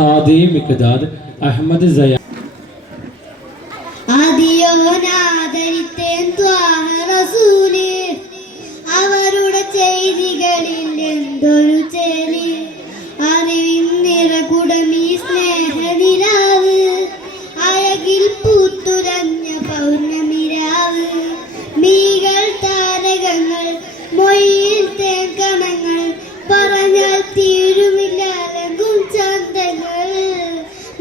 ഹാദി മിഖ്ദാദ് അഹമ്മദ് സയ അവരുടെ ചെയ്തികളിൽ എന്തൊരു ചേരി അറിവിൻ നിറകുടമീ സ്നേഹനിലാവ് അഴകിൽ പൂത്തുലഞ്ഞ പൗർണമിരാവ് മീകൾ താരകങ്ങൾ മൊഴിയിൽ തേക്കണങ്ങൾ പറഞ്ഞാൽ തീരുമില്ലാലകും ചന്തങ്ങൾ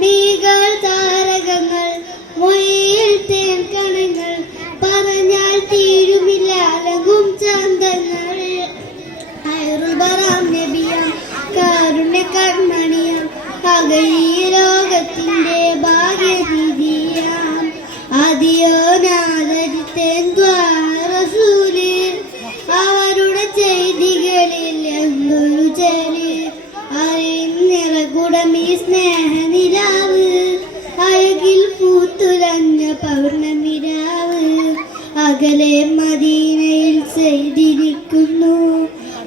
മീകൾ താരകങ്ങൾ മൊഴിയിൽ തേക്കണങ്ങൾ പറഞ്ഞാൽ തീരുമില്ലാലകും ചന്തങ്ങൾ അയറുബറാം നബിയാം കാരുണ്യ കൺമണിയാം അകലീ ലോകത്തിന്റെ ഭാഗ്യനിധിയാം അതിയോനാദരിത്തേന്ത്വാറസൂല് അവരുടെ ചെയ്തികളിൽ എന്തൊരു ചെറി അറിഞ്ഞിറകുടമീ സ്നേഹനിലാവ് അഴകിൽ പൂത്തുലഞ്ഞ പൗർണമിരാവ് അകലെ മദീനയിൽ ചെയ്തിരിക്കുന്നു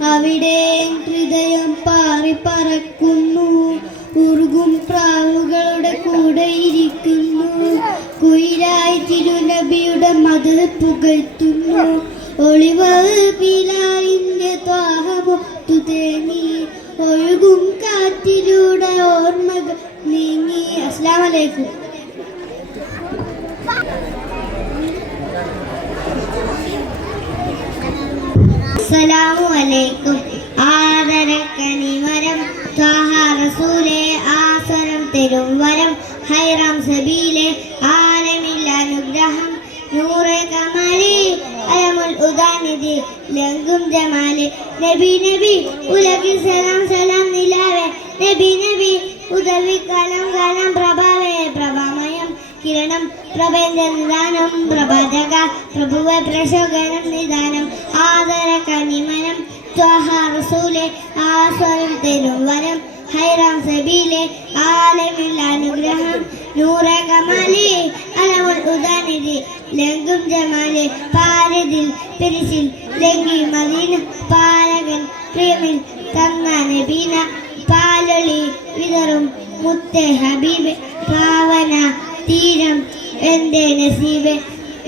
അവിടെ ഹൃദയം പാറി പറക്കുന്നു ഉറുകും പ്രാവുകളുടെ കൂടെ ഇരിക്കുന്നു കുയിലായി തിരുനബിയുടെ മധു പുകഴ്ത്തുന്നു ഒളിവ് ബിലാലിന്റെ ത്വാഹമൊത്തു തേങ്ങി ഒഴുകും കാറ്റിലൂടെ ഓർമ്മകൾ നീങ്ങി. അസ്സലാമു അലൈക്കും. അസ്സലാമു അലൈക്കും. ആദരക്കനിമരം ത്വാഹ റസൂലേ ആസരം തരും വരം ഹൈറാം സബീലെ ആലമിൽ അനുഗ്രഹം നൂറെ കമാലി അലമുൽ ഉദാനിധി ലംഘും ജമാല് നബി നബി ഉലകിൽ സലാം സലാം നിലാവേ നബി നബി ഉദവി കലം കലം പ്രഭാവേ പ്രഭാമയം കിരണം പ്രപഞ്ച നിദാനം പ്രഭാജക പ്രഭുവെ പ്രശോകനം നിദാനം ആദര കനിമനം ത്വാഹ റസൂലെ ആസ്വരം തരും വരം ഹൈറാം സബീലെ ആലമിൽ അനുഗ്രഹം നൂറെ കമാലി അലമുൽ ഉദാനിധി ലംഘും ജമാലെ പാരതിൽ പെരിസിൽ ലംഘി മദീന പാലകൻ പ്രിയമിൽ തന്ന നബീന പാലൊളി വിതറും മുത്തേ ഹബീബ് പാവന തീരം എന്റെ നസീബ്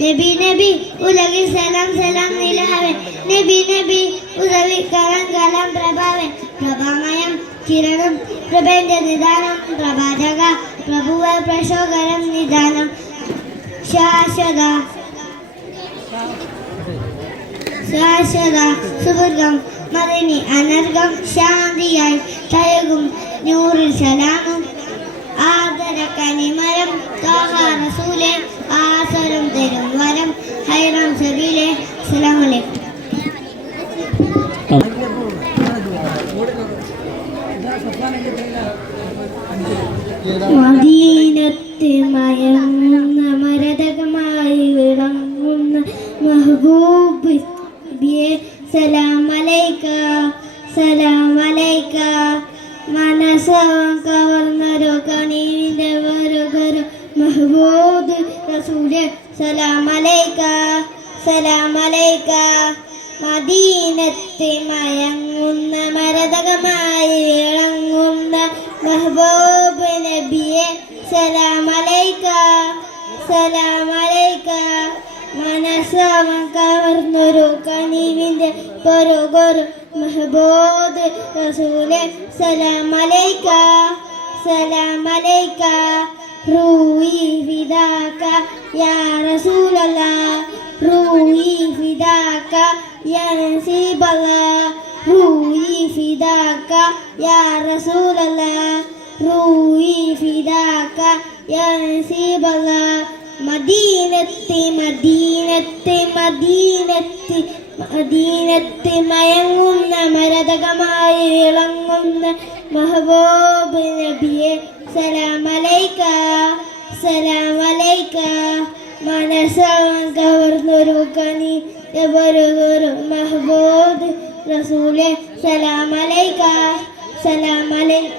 നബി നബി ഉലകിൽ സലാം സലാം നിലാവേ നബി നബി ഉദവി കലം കലം പ്രഭാവേ പ്രഭാമയം കിരണം പ്രപഞ്ച നിദാനം പ്രഭാജക പ്രഭുവെ പ്രശോകനം നിദാനം ശാശ്വത ശാശ്വത സുവർഗം മദിനി അനർഗം ശാന്തിയായി തയകും നൂറിൽ സലാമും ആദര കനിമരം ത്വാഹ റസൂലെ ആസരം തരും വരം ഹൈറാം സബീലെ. അസ്സലാമു അലൈക്കും. മദീനത്തെ മയങ്ങുന്ന മരതകമായി വിളങ്ങുന്ന മെഹബൂബ് നബിയേ സലാം അലൈക സലാം അലൈക മനസ്സവൻ കവർന്നൊരു കണീന്റെ വരുകരു മെഹബൂബ് റസൂലേ സലാം അലൈക സലാം അലൈക മദീനത്തെ മയങ്ങുന്ന മരതകമായി വിളങ്ങുന്ന മെഹബൂബ് നബിയേ സലാം അലൈക സലാം അലൈക മനസ്സവൻ കവർന്നൊരു കനിവിന്റെ പൊരുകൊരു മെഹബൂബ് റസൂലേ സലാം അലൈക സലാം അലൈക റൂഹി ഫിദാക യാ റസൂലല്ലാഹ് റൂഹി ഫിദാക യാ നസീബല്ലാഹ് റൂഹി ഫിദാക യാ റസൂലല്ലാഹ് റൂഹി ഫിദാക യാ നസീബല്ലാഹ് മദീനത്തെ മദീനത്തെ മദീനത്തെ മദീനത്തെ മയങ്ങുന്ന മരതകമായി വിളങ്ങുന്ന മെഹബൂബ് നബിയേ സലാം അലൈക സലാം അലൈക മനസ്സവൻ കവർന്നൊരു കനി എവരുകൊരു മെഹബൂബ് റസൂലേ സലാം അലൈക സലാം അലൈക.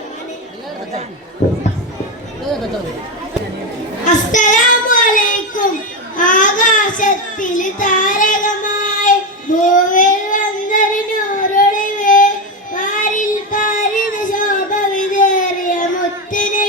അസ്സലാമു അലൈക്കും. ആകാശത്തിൽ താരകമായി ഭൂവിൽ വന്നൊരു നൂറൊളിവേ വാരിൽ പാരിത ശോഭ വിതേറിയ മുത്തിന്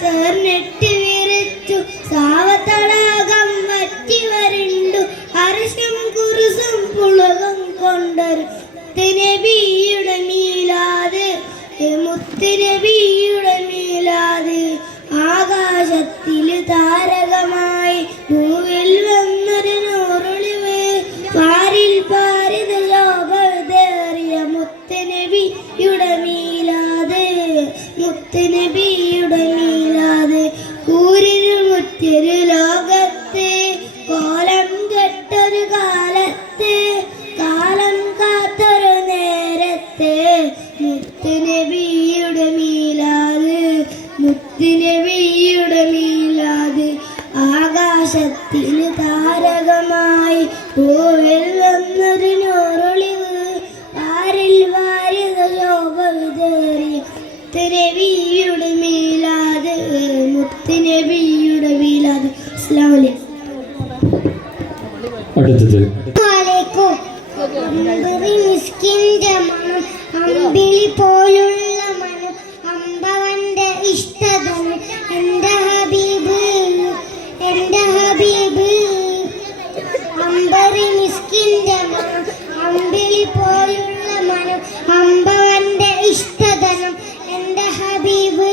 ചേർന്നിട്ട് വിറച്ചു സാവത്തടാകം വറ്റി വരണ്ടു അർശം കുറുസും പുളകം കൊണ്ടൊരു മുത്തുനബിയുടെ മീലാദ് മുത്തുനബിയുടെ മീലാദ് ആകാശത്തിൽ താരകമായി ഭൂവിൽ വന്നൊരു നൂറൊളിവ് പാരിൽ പാരിത ശോഭതേറിയ മുത്തുനബിയുടെ മീലാദ് മുത്തുനബിയുടെ മീലാദ് ഊരിൽ മുറ്റൊരു ലോകത്ത് കോലം കെട്ടൊരു കാലത്ത് കാലം കാത്തൊരു നേരത്ത് മുത്തുനബിയുടെ മീലാദ് മുത്തുനബിയുടെ മീലാദ് ആകാശത്തിൽ താരകമായി പൂവിൽ വന്നൊരു നൂറൊളിവ് പാരിൽ വാരിത ശോഭതേറിയ മുത്തുനബിയുടെ മീലാദ് മുത്തുനബിയുടെ മീലാദ്. അസ്സലാമു അലൈക്കും. അടുത്തത് മിസ്കിന്റെ മണം അമ്പിളി പോലുള്ള മനം അമ്പവന്റെ ഇഷ്ടതനം എന്റെ ഹബീബ് അമ്പറി മിസ്കിന്റെ മണം അമ്പിളി പോലുള്ള മനം അമ്പവന്റെ ഇഷ്ടതനം എന്റെ ഹബീബ്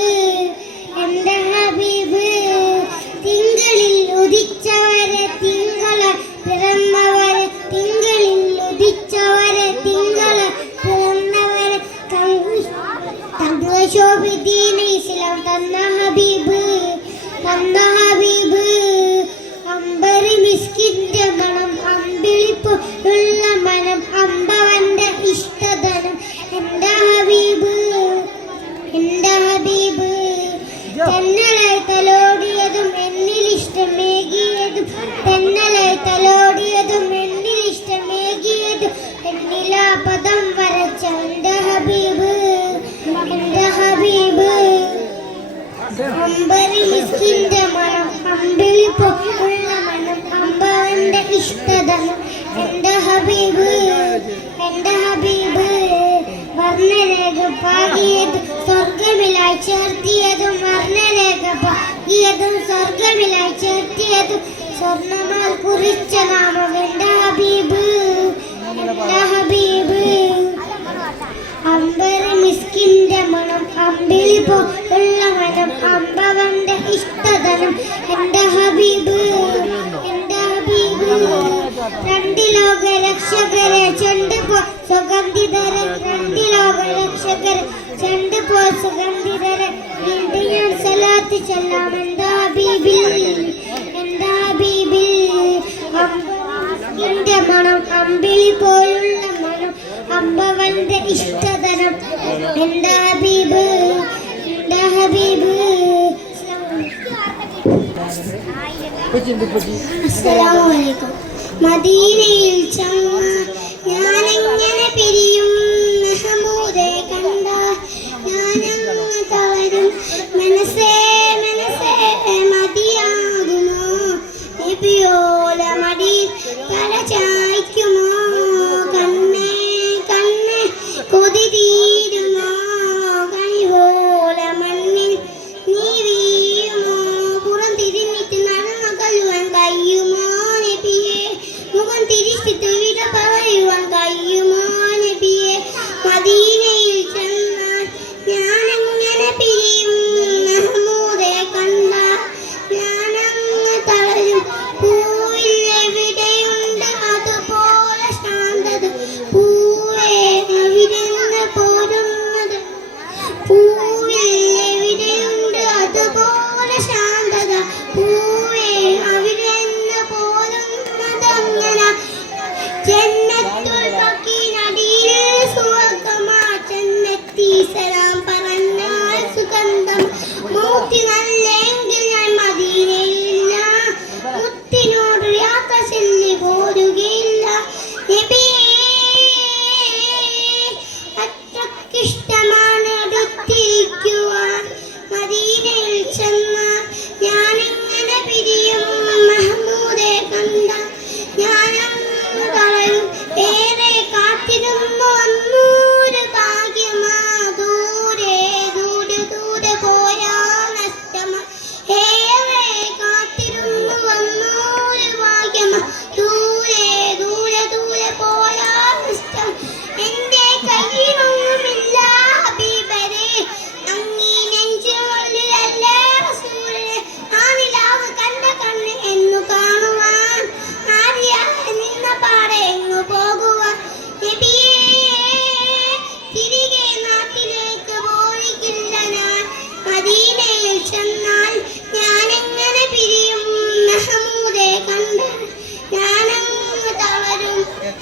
തിങ്കളിൽ ഉദിച്ചവരെ തിങ്കള പിറന്നവരെ തിങ്കളിൽ ഉദിച്ചവരെ തിങ്കള പിറന്നവരെ തങ്കശോഭിതീന ഇസ്ലാം തന്ന ഹബീബ് അമ്പരി മിസ്കിന്റെ മണം അമ്പിളിപ്പുള്ള മനം അമ്പവന്റെ ഇഷ്ടധനം എന്റെ ഹബീബ് തെന്നലായി തലോടിയതും എന്നിൽ ഇഷ്ടമേകിയതും തെന്നലായി തലോടിയതും എന്നിൽ ഇഷ്ടമേകിയതും എന്നിലാ പദം വരച്ച എന്റെ ഹബീബ് അമ്പരി മിസ്കിന്റെ മണം അമ്പിളിപ്പുള്ള മണം അമ്പവന്റെ ഇഷ്ടധനം എന്റെ ഹബീബ് വർണ്ണരേഖ പാകിയതും സ്വർഗമിലായി ചേർത്തിയതും വർണ്ണരേഖ പാകിയതും സ്വർഗമിലായി ചേർത്തിയതും സ്വർണ്ണമാൽ കുറിച്ച നാമം എന്റെ ഹബീബ് അമ്പരി മിസ്കിന്റെ മണം അമ്പിളി പോലുള്ള മനം അമ്പവന്റെ ഇഷ്ടധനം എന്റെ ഹബീബ് രണ്ടിലോക രക്ഷകരെ ചെണ്ടുപോ സുഗന്ധിധരെ രണ്ടിലോക രക്ഷകരെ ചെണ്ടുപോ സുഗന്ധിധരെ വീണ്ടും ഞാൻ സലാത്ത് ചെല്ലാം എന്റെ ഹബീബിൽ മണം അമ്പിളി പോലുള്ള മണം അമ്പവന്റെ ഇഷ്ടതരം എന്റെ ഹബീബ് അസ്സലാമു അലൈക്കും. മദീനയിൽ ചങ്ങ ഞാനെങ്ങനെ പിരിയും മെഹമൂദെ കണ്ട ഞാനങ്ങ് തളരും മനസ്സേ മതിയാകുമോ നബിയോല മടിയിൽ തല ചായ്ക്കുമോ കണ്ണേ കൊതി തീരുമോ കണിപോലെ മണ്ണിൽ നീ വീഴുമോ പുറം തിരിഞ്ഞിട്ട് നടന്നു കഴിയുവാൻ കഴിയുമോ നബിയെ മുഖം തിരിച്ചിട്ട് വിട പറയുവാൻ കഴിയുമോ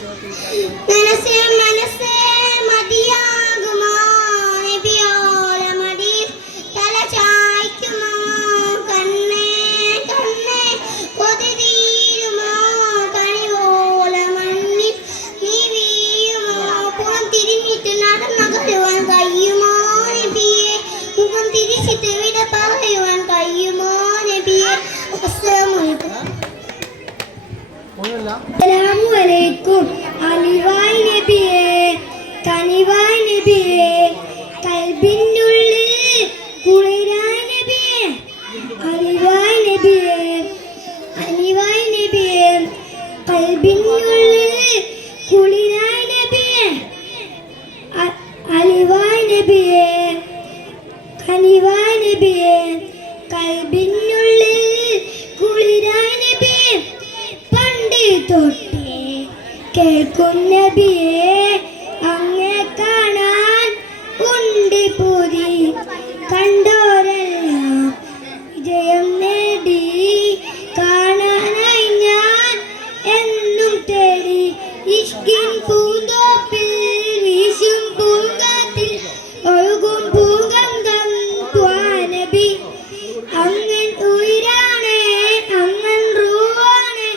മനസ്സേ മനസ്സേ മതിയാകുമോ നബിയോല മടിയിൽ തല ചായ്ക്കുമോ കണ്ണേ കണ്ണേ കൊതി തീരുമോ കണിവോല മണ്ണിൽ നീ വീഴുമോ പുറം തിരിഞ്ഞിട്ട് നടന്നകലുവാൻ കഴിയുമോ നബിയെ മുഖം തിരിച്ചിട്ട് വിട പറയുവാൻ കഴിയുമോ നബിയെ അസ്സലാമുഅലൈക്കും അലിവായ് നബിയെ കനിവായ് നബിയെ കൽബിനുള്ളിൽ കുളിരായ് നബിയെ അലിവായ് നബിയെ അലിവായ് നബിയെ കൽബിനുള്ളിൽ കുളിരായ് നബിയെ അലിവായ് നബിയെ കനിവായ് നബിയെ കൽബിനുള്ളിൽ കുളിരായ് നബിയെ പണ്ട് തൊട്ടേ കേൾക്കും നബിയെ അങ്ങേ കാണാൻ ഉണ്ട് പൂതി കണ്ടോരെല്ലാം വിജയം നേടി കാണാനായി ഞാൻ എന്നും തേടി ഇഷ്കിൻ പൂന്തോപ്പിൽ വീശും പൂങ്കാറ്റിൽ ഒഴുകും പൂങ്കന്ധം ത്വാനബി അങ്ങൻ ഉയരാണ് അങ്ങൻ റൂവാണ്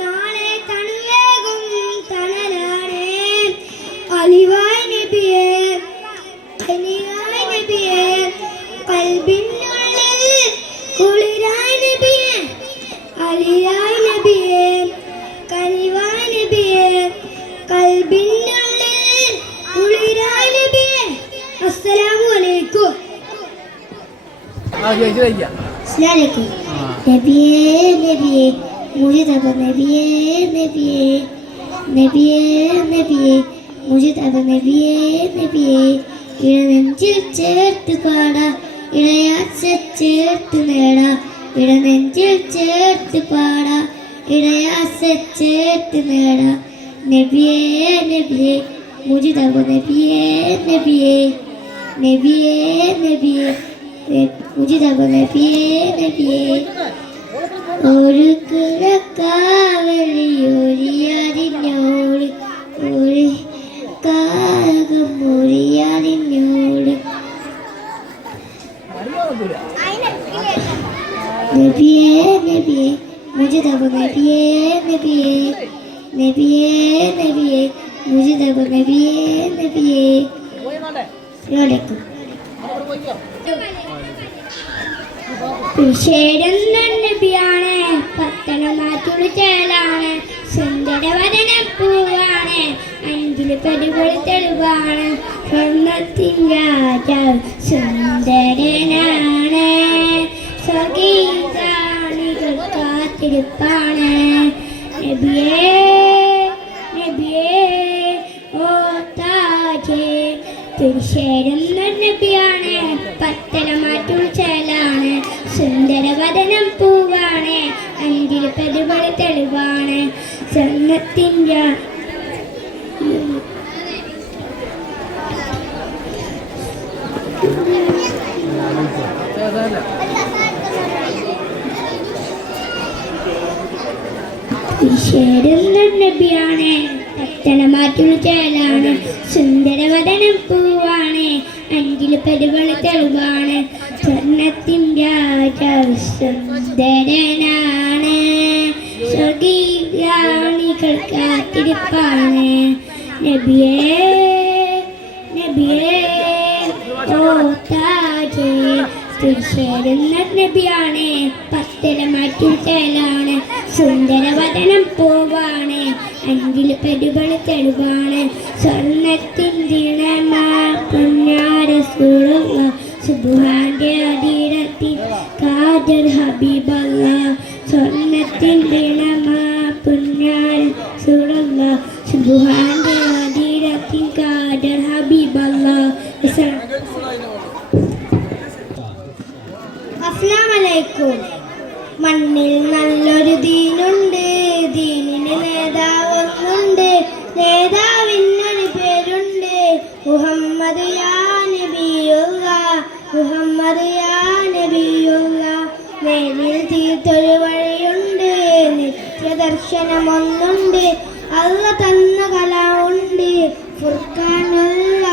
നാളെ തണുവേകും തണലാണ് അലിവായ് നബിയെ അലിവായ് നബിയെ കൽബിനുള്ളിൽ കുളിരായ് നബിയെ അലിയായ് നബിയെ കനിവായ് നബിയെ കൽബിനുള്ളിൽ കുളിരായ് നബിയെ അസ്സലാമുഅലൈക്കും अस्सलामुअलैकुम नबिये नबिये मुझे तब नबिये नबिये नबिये नबिये मुझे तब नबिये नबिये ഇടനെഞ്ചിൽ ചേർത്ത് പാടാ ഇടയാച്ച ചേർത്ത് നേടാ ഇടനെഞ്ചിൽ ചേർത്ത് പാടാ ഇടയാച്ച ചേർത്ത് നേടാ നബിയേ നബിയേ മുझे तब നബിയേ നബിയേ നബിയേ നബിയേ मुझे तब नबिये नबिये ഒരു കിഴക്കാവലിയൊരിയാതിനോട് ഒരു കാകം ഒരിയാതിനോട് നബിയേ നബിയേ मुझे तब नबिये नबिये नबिये नबिये मुझे तब नबिये नबिये വിശേഷം നബിയാണ് പത്തനമാറ്റുള്ള ചേലാണ് സുന്ദരവദനം പൂവാണ് അഞ്ചില് പരുകൾ തെളിവാണ് സ്വർണ്ണത്തിൻ രാജാവ് സുന്ദരനാണ് സ്വഗീതാണികൾ കാത്തിരിപ്പാണ് നബിയേ നബിയേ ഓ താജേ തീർച്ചയായും നബിയാണ് പത്തനമാറ്റുള്ള ചേലാണ് സുന്ദരവദനം പൂവാണ് അഞ്ചിൽ പരുകൾ തെളിവാണ് സ്വർണ്ണത്തിൻ്റെ നബിയാണ് പത്തനമാറ്റുള്ള ചേലാണ് സുന്ദരവദനം പൂവാണ് അഞ്ചിൽ പരുകൾ തെളിവാണ് സ്വർണ്ണത്തിൻ രാജാവ് സുന്ദരനാണ് സ്വഗീതാണികൾ കാത്തിരിപ്പാണ് നബിയേ നബിയേ ഓ താജേ തീർച്ചയായും നബിയാണ് പത്തനമാറ്റുള്ള ചേലാണ് സുന്ദരവദനം പൂവാണ് അഞ്ചിൽ പരുകൾ തെളിവാണ് സ്വർണ്ണത്തിൻ ദിനമാ പൊന്നാരസൂലുള്ള സുബ്ഹാന്റെ അധീരത്തിൽ ഖാദർ ഹബീബല്ല സ്വർണ്ണത്തിൻ ദിനമാ പൊന്നാരസൂലുള്ള സുബ്ഹാന്റെ അധീരത്തിൽ ഖാദർ ഹബീബല്ല അസ്സലാമലൈക്കും മണ്ണിൽ നല്ലൊരു ദീനുണ്ട് ദീനിന് നേതാവൊന്നുണ്ട് നേതാവിനൊരു പേരുണ്ട് മുഹമ്മദ് യാ നബിയുള്ള മുഹമ്മദ് യാ നബിയുള്ള നേരിൽ തീർത്തൊരു വഴിയുണ്ട് നിത്യദർശനമൊന്നുണ്ട് അല്ല തന്ന കലാവുണ്ട് ഫുർഖാനുള്ള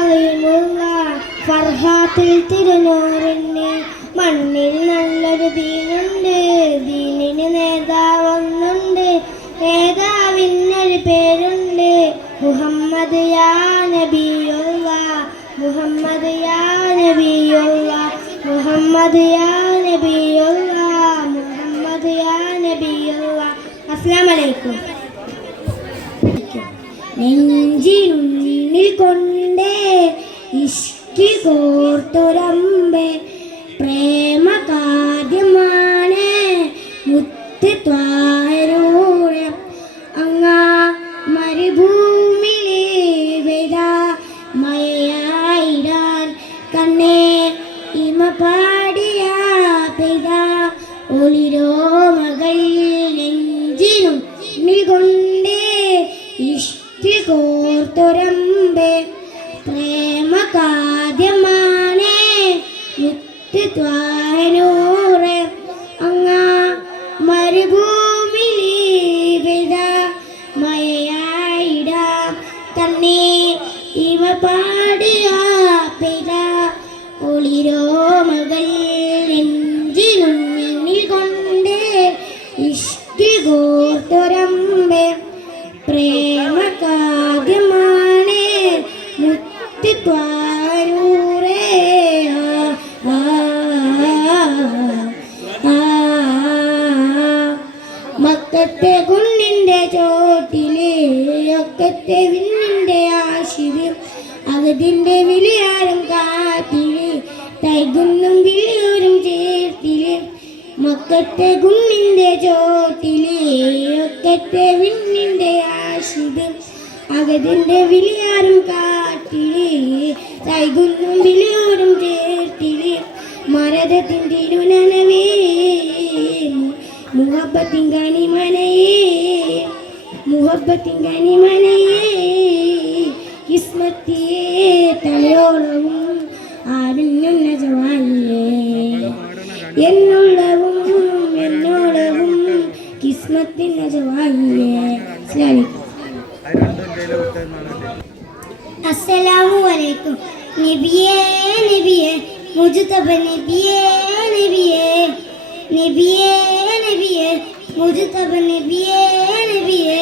ഫർഹാത്തിൽ തിരുനൂറിന് മണ്ണിൽ നല്ലൊരു ദീനുണ്ട് ദീനിന് നേതാവൊന്നുണ്ട് നേതാവിനൊരു പേരുണ്ട് മുഹമ്മദ് യാ നബിയുള്ള മുഹമ്മദ് യാ നബിയുള്ള മുഹമ്മദ് യാ നബിയുള്ള മുഹമ്മദ് യാ നബിയുള്ള. അസ്സലാമു അലൈക്കും. നെഞ്ചിനുള്ളിൽ കൊണ്ടേ ഇഷ്ടി കോർത്തൊരമ്പേ പ്രേമ കാദ്യമാണ് മുത്ത് ത്വാരൂടെ അങ്ങാ മരുഭൂമിയിലെ വേദ മയയായിരാൻ കണ്ണേ ഇമ പാടിയ പെയ്ത ഒളിരോമകൾ നെഞ്ചിനും കൊണ്ടേ ഇഷ്ടി കോർത്തൊരമ്പേ പ്രേമ കാദ്യമാണ് മുത്ത് ത്വാരൂറെ അങ്ങാ മരുഭൂമിയിലെ വേദ മയയായിടാ തന്നെ ഇവ പാടിയ പെയ്ത ഒളിരോമകൾ നെഞ്ചിനുള്ളിൽ കൊണ്ട് ഇഷ്ടി കോർത്തൊരമ്പേ പ്രേമ കാദ്യമാണ് മുത്ത് ത്വാരൂറെ മക്കത്തെ കുന്നിൻ്റെ ചോട്ടില് ഒക്കത്തെ വിണ്ണിൻ്റെ ആശിര് അകതിൻ്റെ വിളിയാരം കാറ്റില് തൈകുന്നും വിളിയോരും ചേർത്തില് മക്കത്തെ കുന്നിൻ്റെ ചോട്ടില് ഒക്കത്തെ വിണ്ണിൻ്റെ ആശിര് അകതിൻ്റെ വിളിയാരും കാറ്റില് തൈകുന്നും വിളിയോരും ചേർത്തില് മരതത്തിൻ തിരുനനവേ മുഹബത്തിൻ കനിമനയേ മുഹബത്തിൻ കനിമനയേ കിസ്മത്തിയേ തലയോളവും ആരുന്ന ജവാനിയേ എന്നുള്ളവും എന്നോളവും കിസ്മത്തിൻ ജവാനിയേ. അസ്സലാമു അലൈക്കും. നബിയേ നബിയേ മുജ്തബ നബിയേ നബിയേ നബിയേ നബിയേ മുജ്തബ നബിയേ നബിയേ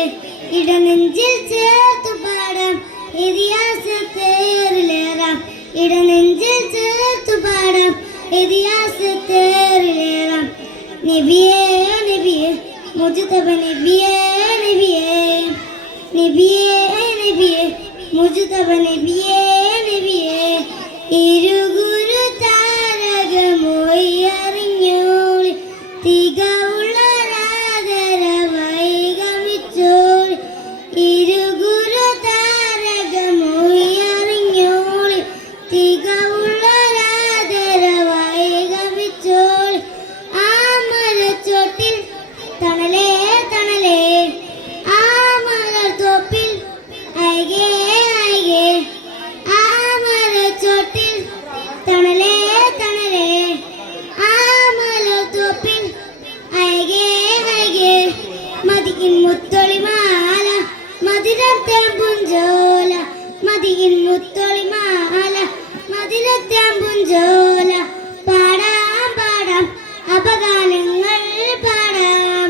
ഇടനെഞ്ചിൽ ചേർത്തു പാടാം ഇതിഹാസത്തേറിലേറാം ഇടനെഞ്ചിൽ ചേർത്തു പാടാം ഇതിഹാസത്തേറിലേറാം നബിയേ നബിയേ മുജ്തബ നബിയേ നബിയേ നബിയേ നബിയേ മുജ്തബ നബിയേ നബിയേ ഇരുഗുരു താരകമോയി അറിഞ്ഞോളി തികവുള്ളരാദരവായി ഗമിച്ചോളി ഇരുഗുരു താരകമോയി അറിഞ്ഞോളി തികവുള്ളരാദരവായി ഗമിച്ചോളി ആ മരച്ചോട്ടിൽ തണലേ തണലേ ആ മലർത്തോപ്പിൽ അയകേ അയകേ ആ മരച്ചോട്ടിൽ തണലേ തണലേ ആ മലർത്തോപ്പിൽ അയകേ അയകേ മതിയിൻ മുത്തൊളിമാല മതിരത്തേമ്പുഞ്ചോല മതിയിൻ മുത്തൊളിമാല മതിരത്തേമ്പുഞ്ചോല പാടാം പാടാം അപഗാനങ്ങൾ പാടാം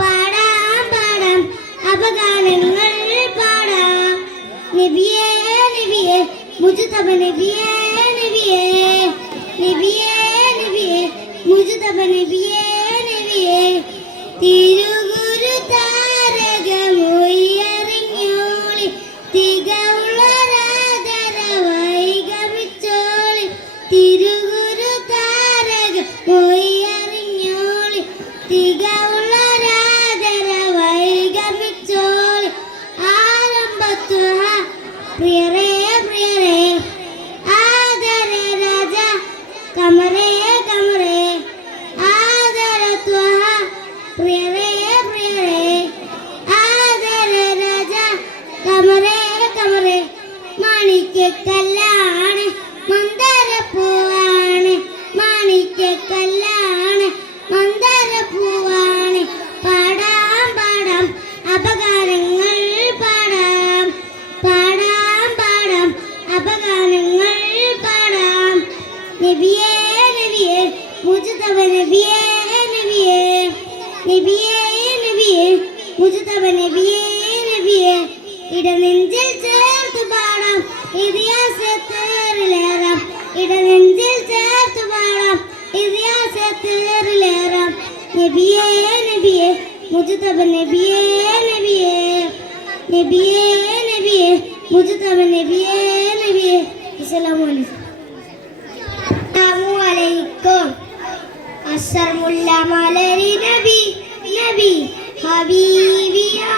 പാടാം പാടാം അപഗാനങ്ങൾ പാടാം നബിയേ നബിയേ മുജ്തബ നബിയേ നബിയേ നബിയേ നബിയേ മുജ്തബ നബിയേ നബിയേ തിരുഗുരു താരകമോയി അറിഞ്ഞോളി തികവുള്ളരാദരവായി ഗമിച്ചോളി തിരുഗുരു താരകമോയി അറിഞ്ഞോളി തികവുള്ളരാദരവായി ഗമിച്ചോളി ആരംഭത്വ പ്രിയരേ പ്രിയരേ ആദര രാജ കമരേ കമരേ ആദരത്വ പ്രിയരേ പ്രിയരേ ആദര രാജ കമരേ കമരേ മാണിക്യക്കല്ലാണ് മന്ദരപ്പൂവാണ് മാണിക്യക്കല്ലാണ് മന്ദരപ്പൂവാണ് പാടാം പാടാം അപകാരങ്ങൾ പാടാം ഇടനെഞ്ചിൽ ചേർത്ത് പാടാം ഇതിഹാസത്തേറിലേറാം ഇടനെഞ്ചിൽ ചേർത്ത് പാടാം ഇതിഹാസത്തേറിലേറാം നബിയേ നബിയേ മുജ്തബ നബിയേ നബിയേ നബിയേ നബിയേ മുജ്തബ നബിയേ നബിയേ അസ്സലാമു അലൈക്കും അസ്സർമുല്ല മലരി നബി നബി ഹബീബിയാ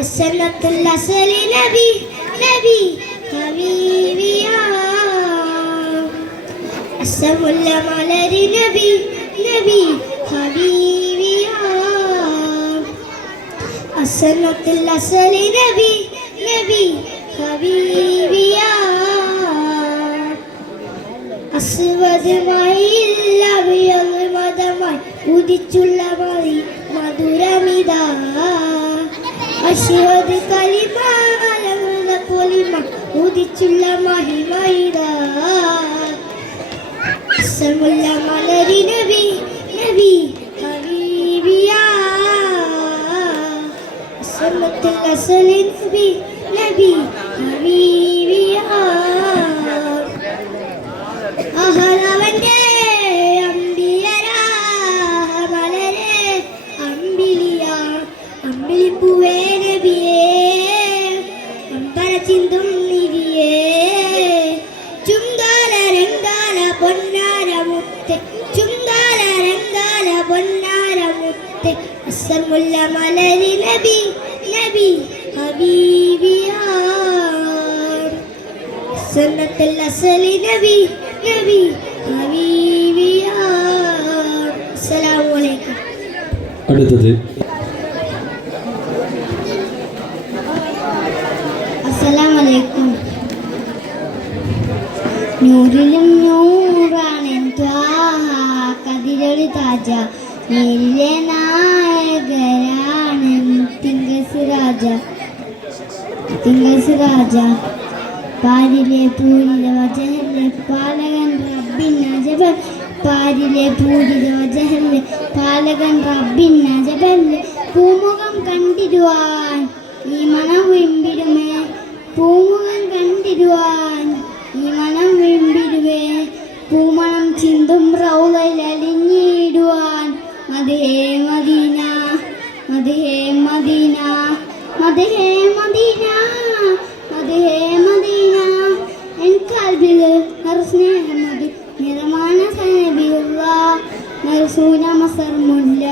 അസ്സലത്തുൽ അസലി നബി നബി ഹബീബിയാ അസ്സർമുല്ല മലരി നബി നബി ഹബീബിയാ അസ്സലത്തുൽ അസലി നബി നബി ഹബീബിയാ അസ്വദമായി മതമായി ഉദിച്ചുള്ള മതി മധുരമിതാ അശ്വദ് കലിമ അലമുള്ള പൊലിമ ഉദിച്ചുള്ള മഹിമൈതാ അസ്സമുല്ല മലരി നബി നബി ഹബീബിയാ അസ്സലത്തുൽ അസലി നബി നബി ഹബീബിയാ അഹലവന്റെ അമ്പിയരാ മലരെ അമ്പിലിയ അമ്പിളിപ്പൂവേ നബിയേ അമ്പല ചിന്തും നിധിയേ ചുങ്കാല രംഗാല പൊന്നാര മുത്തെ ചുങ്കാല രംഗാല പൊന്നാര മുത്തെ അസ്സമുല്ല മലരി നബി നബി ഹബീബിയാ സുന്നത്തുൽ അസലി നബി നബി ഹബീബിയാ അസ്സലാമു അലൈക്കും. അടുത്തത് അസ്സലാമു അലൈക്കും. നൂറിലും നൂറാണ് ത്വാഹ കതിരൊളി താജ നേരിലെ നായകരാണ് തിങ്കസ് രാജ പാരിലെ പൂരിത വജഹലെ പാലകൻ റബ്ബിൻ അജബൽ പാരിലെ പൂരിത വജഹലെ പാലകൻ റബ്ബിൻ അജബൽ പൂമുഖം കണ്ടിടുവാൻ ഈ മനം വിമ്പിടുമേ പൂമുഖം കണ്ടിടുവാൻ ഈ മനം വിമ്പിടുവേ പൂമണം ചിന്തും റൗളയിൽ അലിഞ്ഞിടുവാൻ മദേ മദീന മദേ മദീന മദേ മദീന മദേ മദീന എൻ കൽബിൽ സ്നേഹമതി നിറമാന സനബിയുള്ള നർസൂന മസർമുല്ല